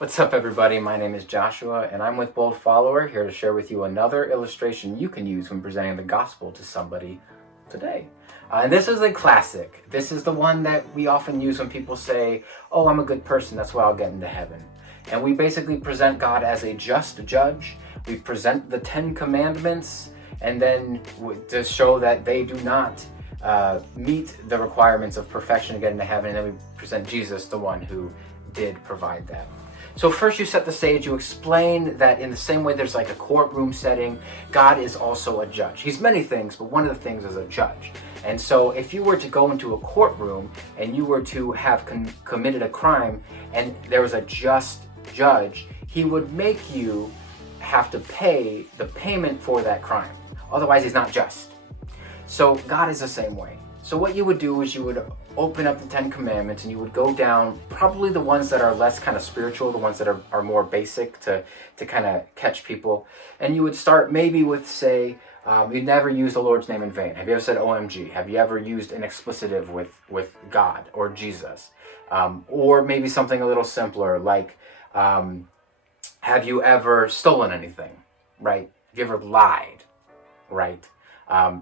What's up, everybody? My name is Joshua, and I'm with Bold Follower, here to share with you another illustration you can use when presenting the gospel to somebody today. And this is a classic. This is the one that we often use when people say, oh, I'm a good person, that's why I'll get into heaven. And we basically present God as a just judge. We present the 10 Commandments, and then to show that they do not meet the requirements of perfection to get into heaven, and then we present Jesus, the one who did provide that. So first you set the stage, you explain that in the same way there's like a courtroom setting, God is also a judge. He's many things, but one of the things is a judge. And so if you were to go into a courtroom and you were to have committed a crime and there was a just judge, he would make you have to pay the payment for that crime. Otherwise, he's not just. So God is the same way. So what you would do is you would open up the 10 Commandments and you would go down probably the ones that are less kind of spiritual, the ones that are more basic to kind of catch people. And you would start maybe with, say, you'd never use the Lord's name in vain. Have you ever said OMG? Have you ever used an expletive with God or Jesus? Or maybe something a little simpler like, have you ever stolen anything, right? Have you ever lied, right?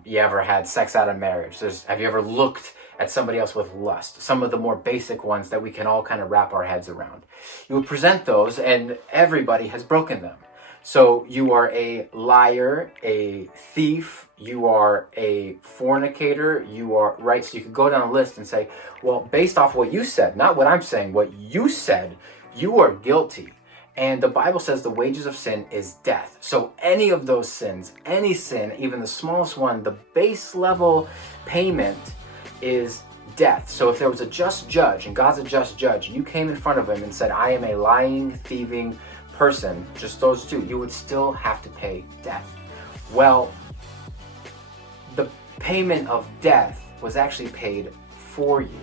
You ever had sex out of marriage? Have you ever looked at somebody else with lust? Some of the more basic ones that we can all kind of wrap our heads around. You would present those and everybody has broken them. So you are a liar, a thief, you are a fornicator, you are, right? So you could go down a list and say, well, based off what you said, not what I'm saying, what you said, you are guilty. And the Bible says the wages of sin is death. So any of those sins, any sin, even the smallest one, the base level payment is death. So if there was a just judge, and God's a just judge, and you came in front of him and said, I am a lying, thieving person, just those two, you would still have to pay death. Well, the payment of death was actually paid for you.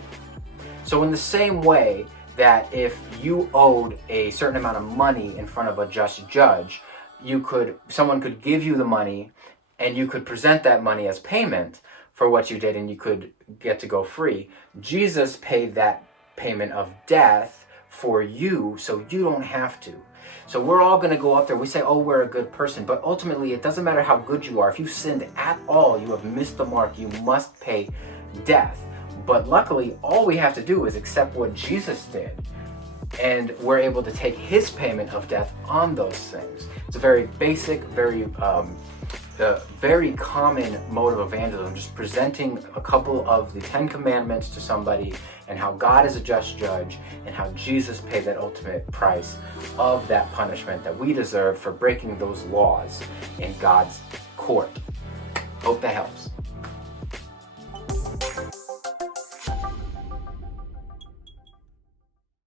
So in the same way, that if you owed a certain amount of money in front of a just judge, someone could give you the money and you could present that money as payment for what you did and you could get to go free. Jesus paid that payment of death for you so you don't have to. So we're all going to go up there. We say, oh, we're a good person. But ultimately, it doesn't matter how good you are. If you sinned at all, you have missed the mark. You must pay death. But luckily, all we have to do is accept what Jesus did, and we're able to take his payment of death on those things. It's a very basic, very common mode of evangelism, just presenting a couple of the 10 Commandments to somebody and how God is a just judge and how Jesus paid that ultimate price of that punishment that we deserve for breaking those laws in God's court. Hope that helps.